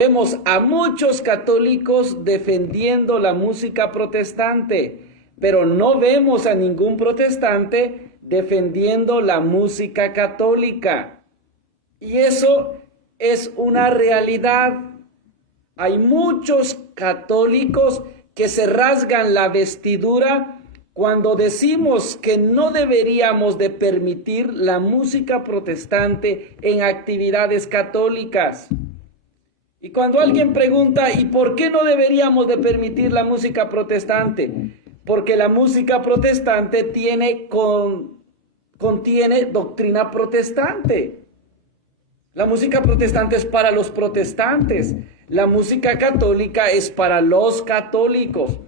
Vemos a muchos católicos defendiendo la música protestante, pero no vemos a ningún protestante defendiendo la música católica. Y eso es una realidad. Hay muchos católicos que se rasgan la vestidura cuando decimos que no deberíamos de permitir la música protestante en actividades católicas. Y cuando alguien pregunta, ¿y por qué no deberíamos de permitir la música protestante? Porque la música protestante contiene doctrina protestante. La música protestante es para los protestantes. La música católica es para los católicos.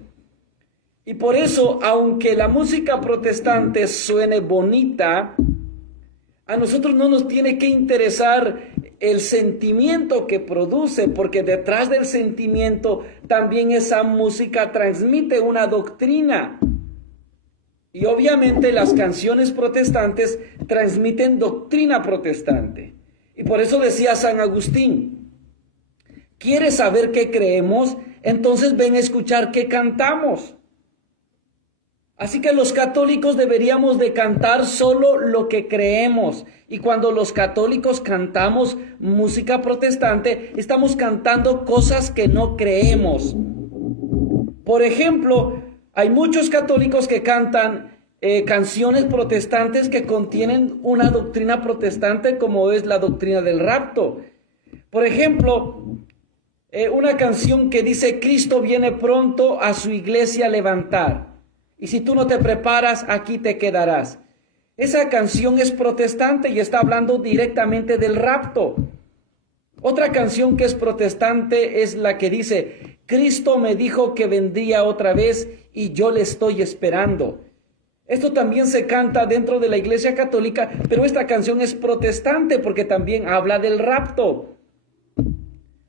Y por eso, aunque la música protestante suene bonita, a nosotros no nos tiene que interesar el sentimiento que produce, porque detrás del sentimiento también esa música transmite una doctrina. Y obviamente las canciones protestantes transmiten doctrina protestante. Y por eso decía San Agustín, ¿quieres saber qué creemos? Entonces ven a escuchar qué cantamos. Así que los católicos deberíamos de cantar solo lo que creemos. Y cuando los católicos cantamos música protestante, estamos cantando cosas que no creemos. Por ejemplo, hay muchos católicos que cantan canciones protestantes que contienen una doctrina protestante, como es la doctrina del rapto. Por ejemplo, una canción que dice: Cristo viene pronto a su iglesia a levantar. Y si tú no te preparas, aquí te quedarás. Esa canción es protestante y está hablando directamente del rapto. Otra canción que es protestante es la que dice: Cristo me dijo que vendría otra vez y yo le estoy esperando. Esto también se canta dentro de la Iglesia Católica, pero esta canción es protestante porque también habla del rapto.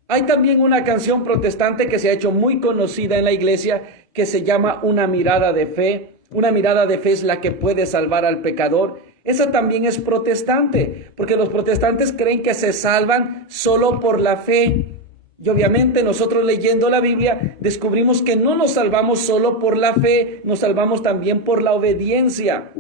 Hay también una canción protestante que se ha hecho muy conocida en la iglesia que se llama Una mirada de fe. Una mirada de fe es la que puede salvar al pecador. Esa también es protestante, porque los protestantes creen que se salvan solo por la fe. Y obviamente nosotros leyendo la Biblia descubrimos que no nos salvamos solo por la fe, nos salvamos también por la obediencia.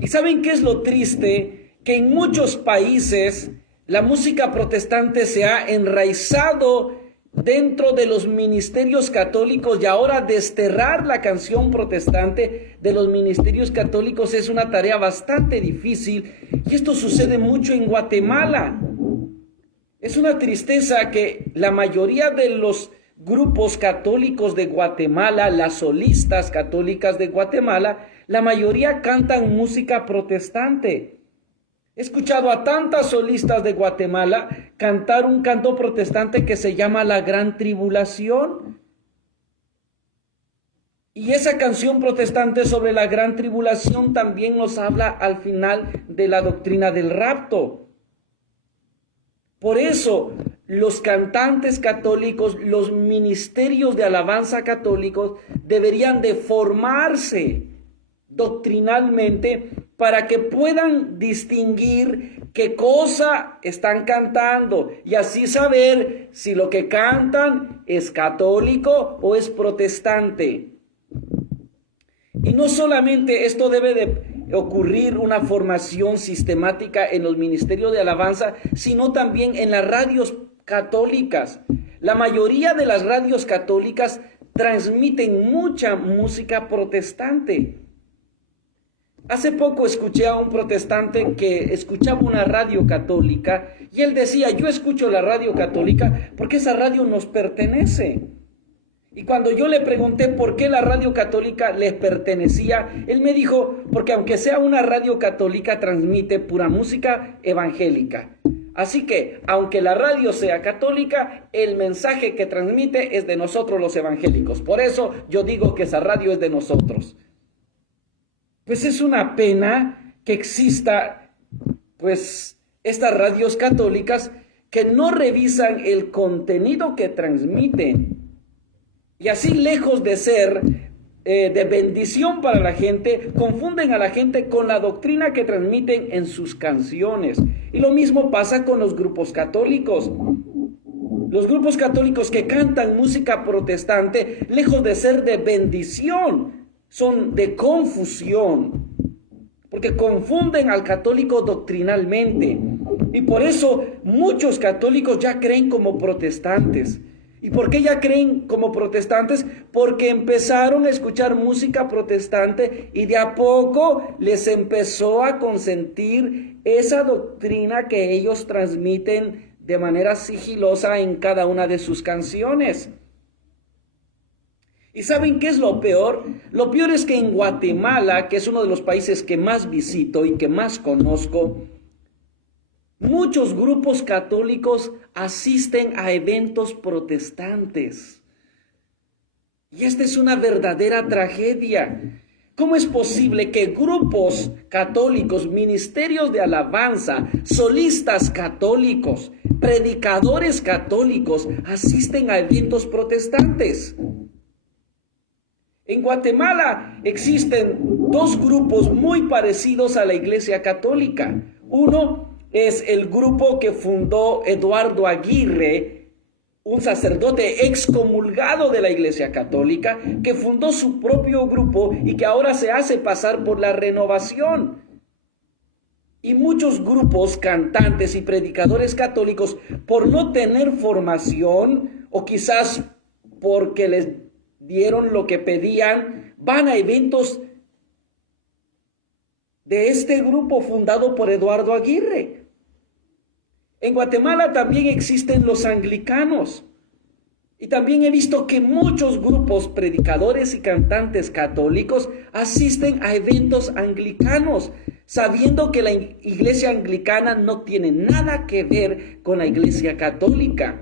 ¿Y saben qué es lo triste? Que en muchos países la música protestante se ha enraizado dentro de los ministerios católicos y ahora desterrar la canción protestante de los ministerios católicos es una tarea bastante difícil, y esto sucede mucho en Guatemala. Es una tristeza que la mayoría de los grupos católicos de Guatemala, las solistas católicas de Guatemala, la mayoría cantan música protestante. He escuchado a tantas solistas de Guatemala cantar un canto protestante que se llama La Gran Tribulación. Y esa canción protestante sobre la Gran Tribulación también nos habla al final de la doctrina del rapto. Por eso, los cantantes católicos, los ministerios de alabanza católicos deberían de formarse doctrinalmente para que puedan distinguir qué cosa están cantando y así saber si lo que cantan es católico o es protestante. Y no solamente esto debe de ocurrir una formación sistemática en los ministerios de alabanza, sino también en las radios católicas. La mayoría de las radios católicas transmiten mucha música protestante. Hace poco escuché a un protestante que escuchaba una radio católica y él decía: yo escucho la radio católica porque esa radio nos pertenece. Y cuando yo le pregunté por qué la radio católica les pertenecía, él me dijo: porque aunque sea una radio católica, transmite pura música evangélica. Así que, aunque la radio sea católica, el mensaje que transmite es de nosotros los evangélicos. Por eso yo digo que esa radio es de nosotros. Pues es una pena que exista, pues, estas radios católicas que no revisan el contenido que transmiten. Y así, lejos de ser de bendición para la gente, confunden a la gente con la doctrina que transmiten en sus canciones. Y lo mismo pasa con los grupos católicos. Los grupos católicos que cantan música protestante, lejos de ser de bendición, son de confusión, porque confunden al católico doctrinalmente. Y por eso muchos católicos ya creen como protestantes. ¿Y por qué ya creen como protestantes? Porque empezaron a escuchar música protestante y de a poco les empezó a consentir esa doctrina que ellos transmiten de manera sigilosa en cada una de sus canciones. ¿Y saben qué es lo peor? Lo peor es que en Guatemala, que es uno de los países que más visito y que más conozco, muchos grupos católicos asisten a eventos protestantes. Y esta es una verdadera tragedia. ¿Cómo es posible que grupos católicos, ministerios de alabanza, solistas católicos, predicadores católicos asisten a eventos protestantes? En Guatemala existen dos grupos muy parecidos a la Iglesia Católica. Uno es el grupo que fundó Eduardo Aguirre, un sacerdote excomulgado de la Iglesia Católica, que fundó su propio grupo y que ahora se hace pasar por la Renovación. Y muchos grupos, cantantes y predicadores católicos, por no tener formación o quizás porque les dieron lo que pedían, van a eventos de este grupo fundado por Eduardo Aguirre. En Guatemala también existen los anglicanos. Y también he visto que muchos grupos, predicadores y cantantes católicos asisten a eventos anglicanos, sabiendo que la iglesia anglicana no tiene nada que ver con la iglesia católica.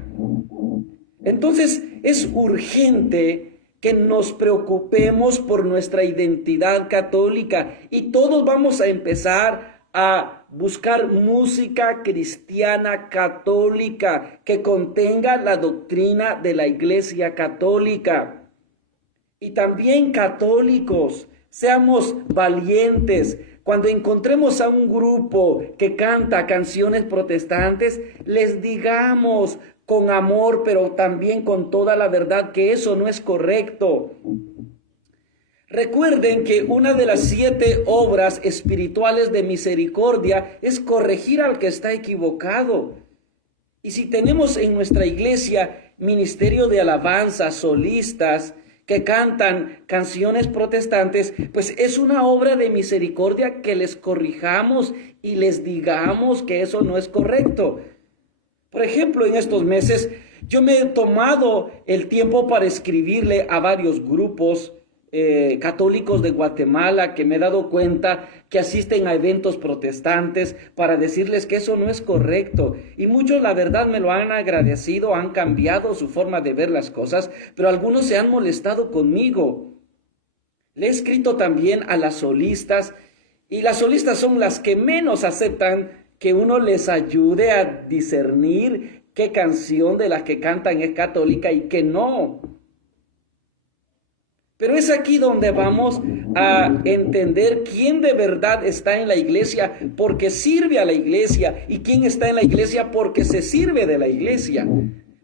Entonces es urgente que nos preocupemos por nuestra identidad católica y todos vamos a empezar a buscar música cristiana católica que contenga la doctrina de la Iglesia Católica. Y también católicos, seamos valientes. Cuando encontremos a un grupo que canta canciones protestantes, les digamos con amor, pero también con toda la verdad, que eso no es correcto. Recuerden que una de las 7 obras espirituales de misericordia es corregir al que está equivocado. Y si tenemos en nuestra iglesia ministerio de alabanza, solistas que cantan canciones protestantes, pues es una obra de misericordia que les corrijamos y les digamos que eso no es correcto. Por ejemplo, en estos meses yo me he tomado el tiempo para escribirle a varios grupos católicos de Guatemala que me he dado cuenta que asisten a eventos protestantes para decirles que eso no es correcto. Y muchos, la verdad, me lo han agradecido, han cambiado su forma de ver las cosas, pero algunos se han molestado conmigo. Le he escrito también a las solistas, y las solistas son las que menos aceptan que uno les ayude a discernir qué canción de las que cantan es católica y qué no. Pero es aquí donde vamos a entender quién de verdad está en la iglesia porque sirve a la iglesia y quién está en la iglesia porque se sirve de la iglesia.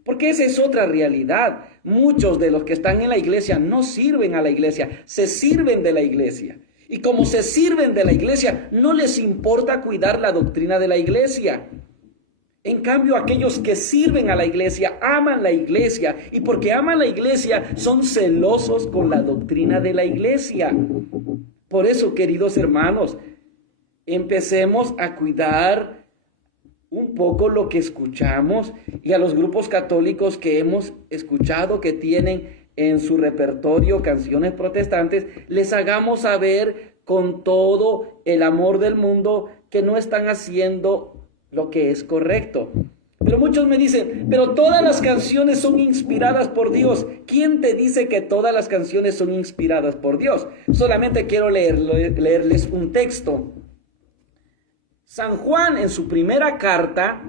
Porque esa es otra realidad. Muchos de los que están en la iglesia no sirven a la iglesia, se sirven de la iglesia. Y como se sirven de la iglesia, no les importa cuidar la doctrina de la iglesia. En cambio, aquellos que sirven a la iglesia, aman la iglesia, y porque aman la iglesia, son celosos con la doctrina de la iglesia. Por eso, queridos hermanos, empecemos a cuidar un poco lo que escuchamos, y a los grupos católicos que hemos escuchado que tienen en su repertorio canciones protestantes, les hagamos saber con todo el amor del mundo que no están haciendo lo que es correcto. Pero muchos me dicen, pero todas las canciones son inspiradas por Dios. ¿Quién te dice que todas las canciones son inspiradas por Dios? Solamente quiero leerles un texto. San Juan en su primera carta,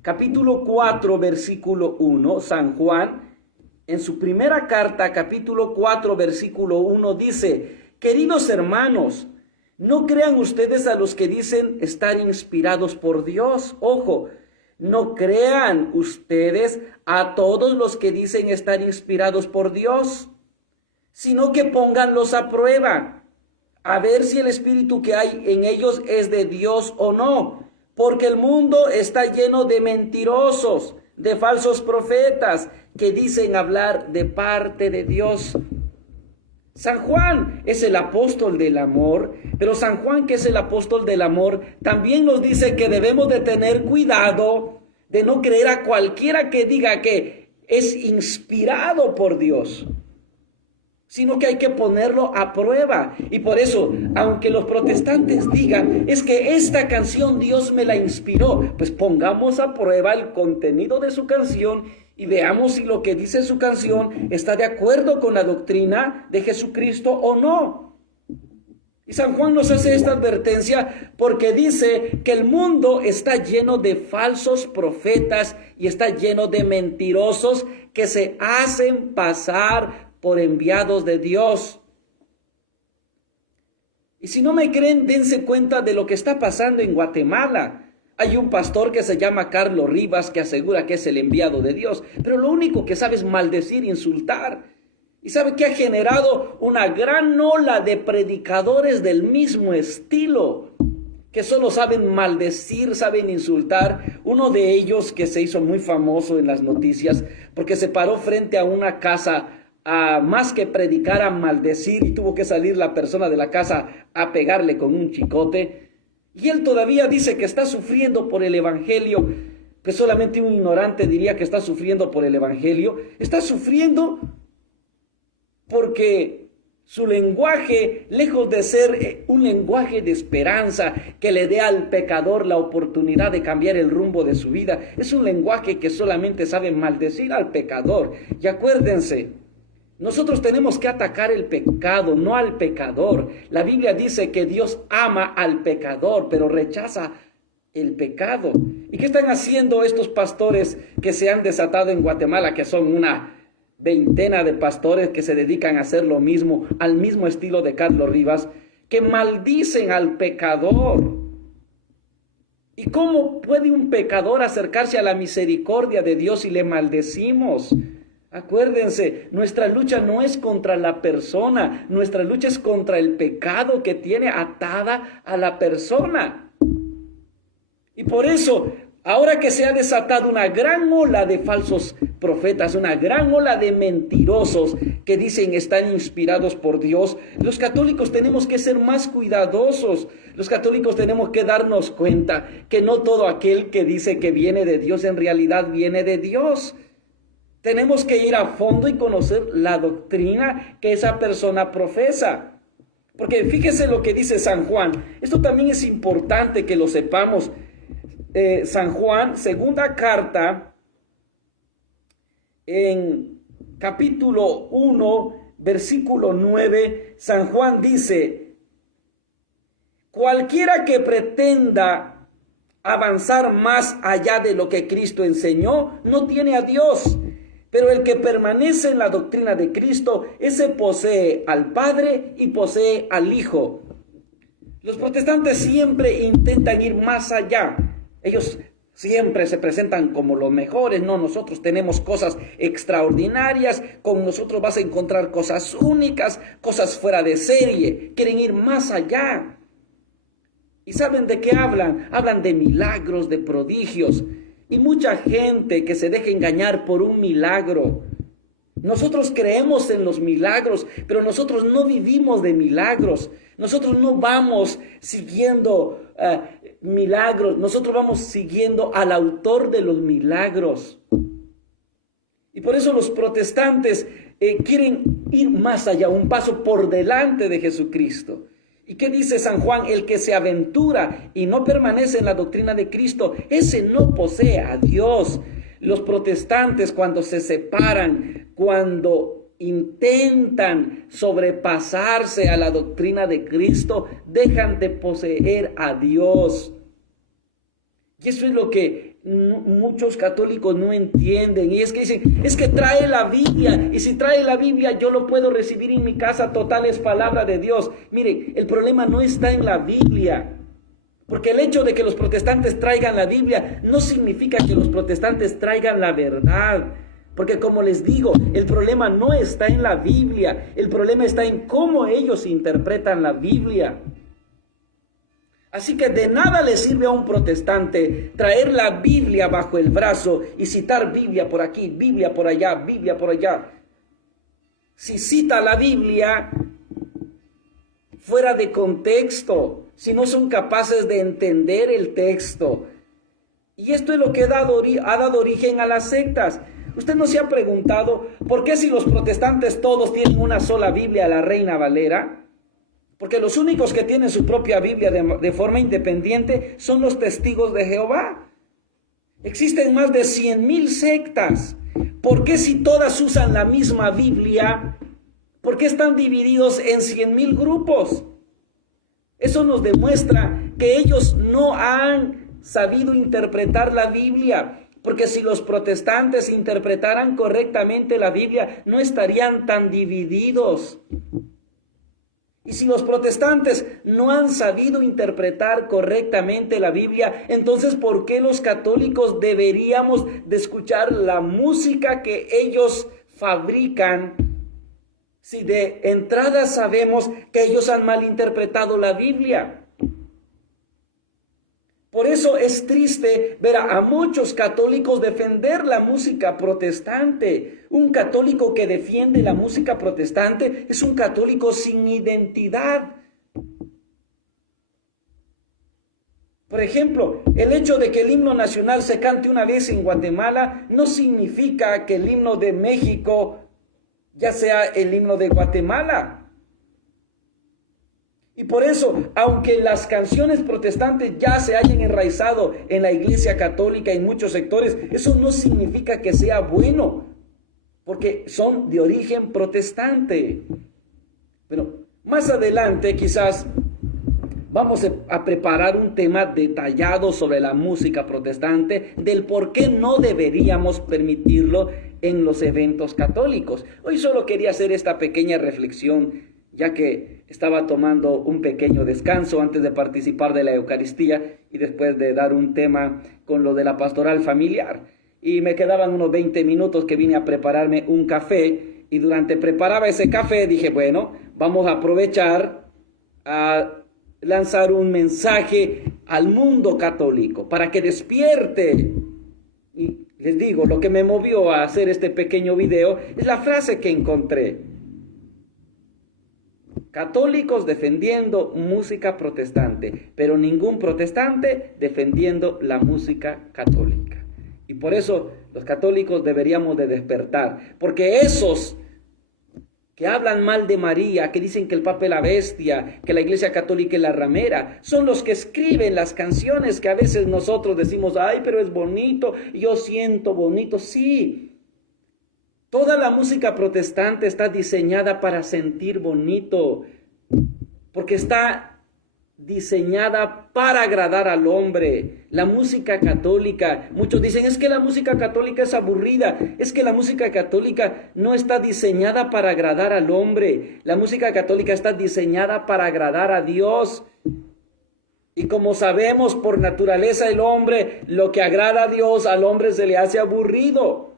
capítulo 4, versículo 1, San Juan en su primera carta, capítulo 4, versículo 1, dice: queridos hermanos, no crean ustedes a los que dicen estar inspirados por Dios. Ojo, No crean ustedes a todos los que dicen estar inspirados por Dios, sino que pónganlos a prueba, a ver si el espíritu que hay en ellos es de Dios o no, porque el mundo está lleno de mentirosos, de falsos profetas que dicen hablar de parte de Dios. San Juan es el apóstol del amor, pero San Juan, que es el apóstol del amor, también nos dice que debemos de tener cuidado de no creer a cualquiera que diga que es inspirado por Dios, sino que hay que ponerlo a prueba. Y por eso, aunque los protestantes digan, es que esta canción Dios me la inspiró, pues pongamos a prueba el contenido de su canción y veamos si lo que dice su canción está de acuerdo con la doctrina de Jesucristo o no. Y San Juan nos hace esta advertencia porque dice que el mundo está lleno de falsos profetas y está lleno de mentirosos que se hacen pasar por enviados de Dios. Y si no me creen, dense cuenta de lo que está pasando en Guatemala. Hay un pastor que se llama Carlos Rivas que asegura que es el enviado de Dios, pero lo único que sabe es maldecir, insultar. Y sabe que ha generado una gran ola de predicadores del mismo estilo, que solo saben maldecir, saben insultar. Uno de ellos que se hizo muy famoso en las noticias porque se paró frente a una casa a más que predicar, a maldecir, y tuvo que salir la persona de la casa a pegarle con un chicote. Y él todavía dice que está sufriendo por el evangelio, que solamente un ignorante diría que está sufriendo por el evangelio. Está sufriendo porque su lenguaje, lejos de ser un lenguaje de esperanza que le dé al pecador la oportunidad de cambiar el rumbo de su vida, es un lenguaje que solamente sabe maldecir al pecador. Y acuérdense, nosotros tenemos que atacar el pecado, no al pecador. La Biblia dice que Dios ama al pecador, pero rechaza el pecado. ¿Y qué están haciendo estos pastores que se han desatado en Guatemala, que son una veintena de pastores que se dedican a hacer lo mismo, al mismo estilo de Carlos Rivas, que maldicen al pecador? ¿Y cómo puede un pecador acercarse a la misericordia de Dios si le maldecimos? Acuérdense, nuestra lucha no es contra la persona, nuestra lucha es contra el pecado que tiene atada a la persona. Y por eso, ahora que se ha desatado una gran ola de falsos profetas, una gran ola de mentirosos que dicen están inspirados por Dios, los católicos tenemos que ser más cuidadosos. Los católicos tenemos que darnos cuenta que no todo aquel que dice que viene de Dios en realidad viene de Dios. Tenemos que ir a fondo y conocer la doctrina que esa persona profesa. Porque fíjese lo que dice San Juan. Esto también es importante que lo sepamos. San Juan, segunda carta, en capítulo 1, versículo 9, San Juan dice: cualquiera que pretenda avanzar más allá de lo que Cristo enseñó, no tiene a Dios. Pero el que permanece en la doctrina de Cristo, ese posee al Padre y posee al Hijo. Los protestantes siempre intentan ir más allá. Ellos siempre se presentan como los mejores. No, nosotros tenemos cosas extraordinarias. Con nosotros vas a encontrar cosas únicas, cosas fuera de serie. Quieren ir más allá. ¿Y saben de qué hablan? Hablan de milagros, de prodigios. Y mucha gente que se deja engañar por un milagro. Nosotros creemos en los milagros, pero nosotros no vivimos de milagros. Nosotros no vamos siguiendo milagros. Nosotros vamos siguiendo al autor de los milagros. Y por eso los protestantes quieren ir más allá, un paso por delante de Jesucristo. ¿Y qué dice San Juan? El que se aventura y no permanece en la doctrina de Cristo, ese no posee a Dios. Los protestantes, cuando se separan, cuando intentan sobrepasarse a la doctrina de Cristo, dejan de poseer a Dios. Y eso es lo que muchos católicos no entienden. Y es que dicen, es que trae la Biblia. Y si trae la Biblia, yo lo puedo recibir en mi casa. Total, es palabra de Dios. Miren, el problema no está en la Biblia. Porque el hecho de que los protestantes traigan la Biblia no significa que los protestantes traigan la verdad. Porque como les digo, el problema no está en la Biblia, el problema está en cómo ellos interpretan la Biblia. Así que de nada le sirve a un protestante traer la Biblia bajo el brazo y citar Biblia por aquí, Biblia por allá, Biblia por allá. Si cita la Biblia fuera de contexto, si no son capaces de entender el texto. Y esto es lo que ha dado origen a las sectas. ¿Usted no se ha preguntado por qué si los protestantes todos tienen una sola Biblia, la Reina Valera? Porque los únicos que tienen su propia Biblia de forma independiente son los testigos de Jehová. Existen más de 100,000 sectas. ¿Por qué si todas usan la misma Biblia? ¿Por qué están divididos en 100,000 grupos? Eso nos demuestra que ellos no han sabido interpretar la Biblia. Porque si los protestantes interpretaran correctamente la Biblia, no estarían tan divididos. Y si los protestantes no han sabido interpretar correctamente la Biblia, entonces ¿por qué los católicos deberíamos de escuchar la música que ellos fabrican? Si de entrada sabemos que ellos han malinterpretado la Biblia. Por eso es triste ver a muchos católicos defender la música protestante. Un católico que defiende la música protestante es un católico sin identidad. Por ejemplo, el hecho de que el himno nacional se cante una vez en Guatemala no significa que el himno de México ya sea el himno de Guatemala. Y por eso, aunque las canciones protestantes ya se hayan enraizado en la Iglesia Católica en muchos sectores, eso no significa que sea bueno, porque son de origen protestante. Pero más adelante quizás vamos a preparar un tema detallado sobre la música protestante, del por qué no deberíamos permitirlo en los eventos católicos. Hoy solo quería hacer esta pequeña reflexión, ya que estaba tomando un pequeño descanso antes de participar de la Eucaristía y después de dar un tema con lo de la pastoral familiar. Y me quedaban unos 20 minutos que vine a prepararme un café, y durante preparaba ese café dije, bueno, vamos a aprovechar a lanzar un mensaje al mundo católico para que despierte. Y les digo, lo que me movió a hacer este pequeño video es la frase que encontré. Católicos defendiendo música protestante, pero ningún protestante defendiendo la música católica. Y por eso los católicos deberíamos de despertar, porque esos que hablan mal de María, que dicen que el Papa es la bestia, que la Iglesia Católica es la ramera, son los que escriben las canciones que a veces nosotros decimos, ay, pero es bonito, yo siento bonito. Sí, toda la música protestante está diseñada para sentir bonito, porque está diseñada para agradar al hombre. La música católica, muchos dicen, es que la música católica es aburrida. Es que la música católica no está diseñada para agradar al hombre. La música católica está diseñada para agradar a Dios. Y como sabemos, por naturaleza el hombre, lo que agrada a Dios, al hombre se le hace aburrido.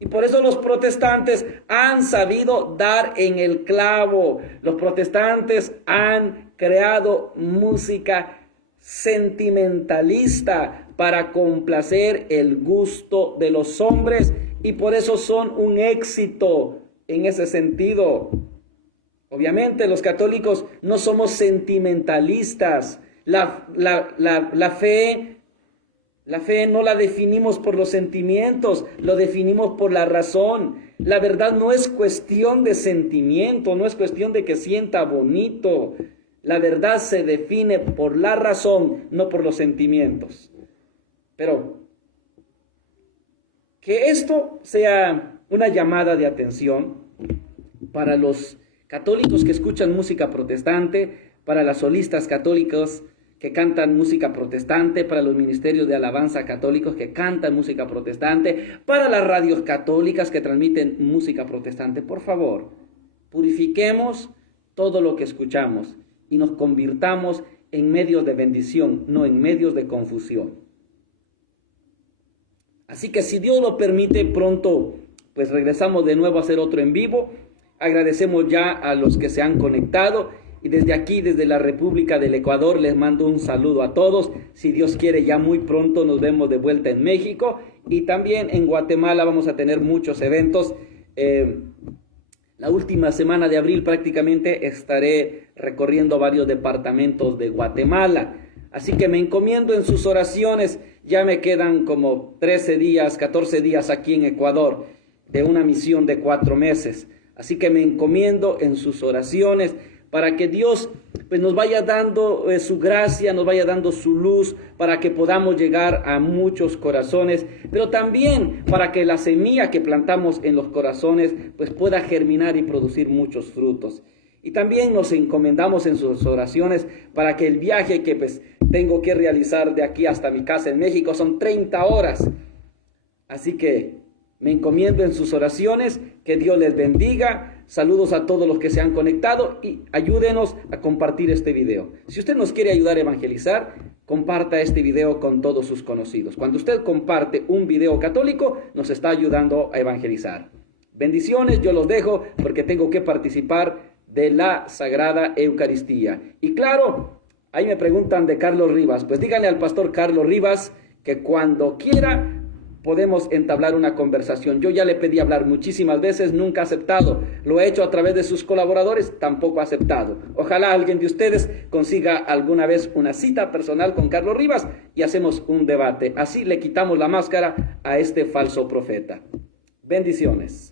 Y por eso los protestantes han sabido dar en el clavo. Los protestantes han creado música sentimentalista para complacer el gusto de los hombres, y por eso son un éxito en ese sentido. Obviamente los católicos no somos sentimentalistas. La fe no la definimos por los sentimientos, lo definimos por la razón. La verdad no es cuestión de sentimiento, no es cuestión de que sienta bonito. La verdad se define por la razón, no por los sentimientos. Pero que esto sea una llamada de atención para los católicos que escuchan música protestante, para las solistas católicos que cantan música protestante, para los ministerios de alabanza católicos que cantan música protestante, para las radios católicas que transmiten música protestante. Por favor, purifiquemos todo lo que escuchamos y nos convirtamos en medios de bendición, no en medios de confusión. Así que si Dios lo permite, pronto pues regresamos de nuevo a hacer otro en vivo. Agradecemos ya a los que se han conectado y desde aquí, desde la República del Ecuador, les mando un saludo a todos. Si Dios quiere, ya muy pronto nos vemos de vuelta en México y también en Guatemala vamos a tener muchos eventos. La última semana de abril prácticamente estaré recorriendo varios departamentos de Guatemala. Así que me encomiendo en sus oraciones. Ya me quedan como 13 días, 14 días aquí en Ecuador de una misión de 4 meses. Así que me encomiendo en sus oraciones para que Dios pues, nos vaya dando su gracia, nos vaya dando su luz, para que podamos llegar a muchos corazones, pero también para que la semilla que plantamos en los corazones pues, pueda germinar y producir muchos frutos. Y también nos encomendamos en sus oraciones para que el viaje que pues, tengo que realizar de aquí hasta mi casa en México son 30 horas. Así que me encomiendo en sus oraciones, que Dios les bendiga. Saludos a todos los que se han conectado y ayúdenos a compartir este video. Si usted nos quiere ayudar a evangelizar, comparta este video con todos sus conocidos. Cuando usted comparte un video católico, nos está ayudando a evangelizar. Bendiciones, yo los dejo porque tengo que participar de la Sagrada Eucaristía. Y claro, ahí me preguntan de Carlos Rivas. Pues díganle al pastor Carlos Rivas que cuando quiera podemos entablar una conversación. Yo ya le pedí hablar muchísimas veces, nunca ha aceptado. Lo he hecho a través de sus colaboradores, tampoco ha aceptado. Ojalá alguien de ustedes consiga alguna vez una cita personal con Carlos Rivas y hacemos un debate. Así le quitamos la máscara a este falso profeta. Bendiciones.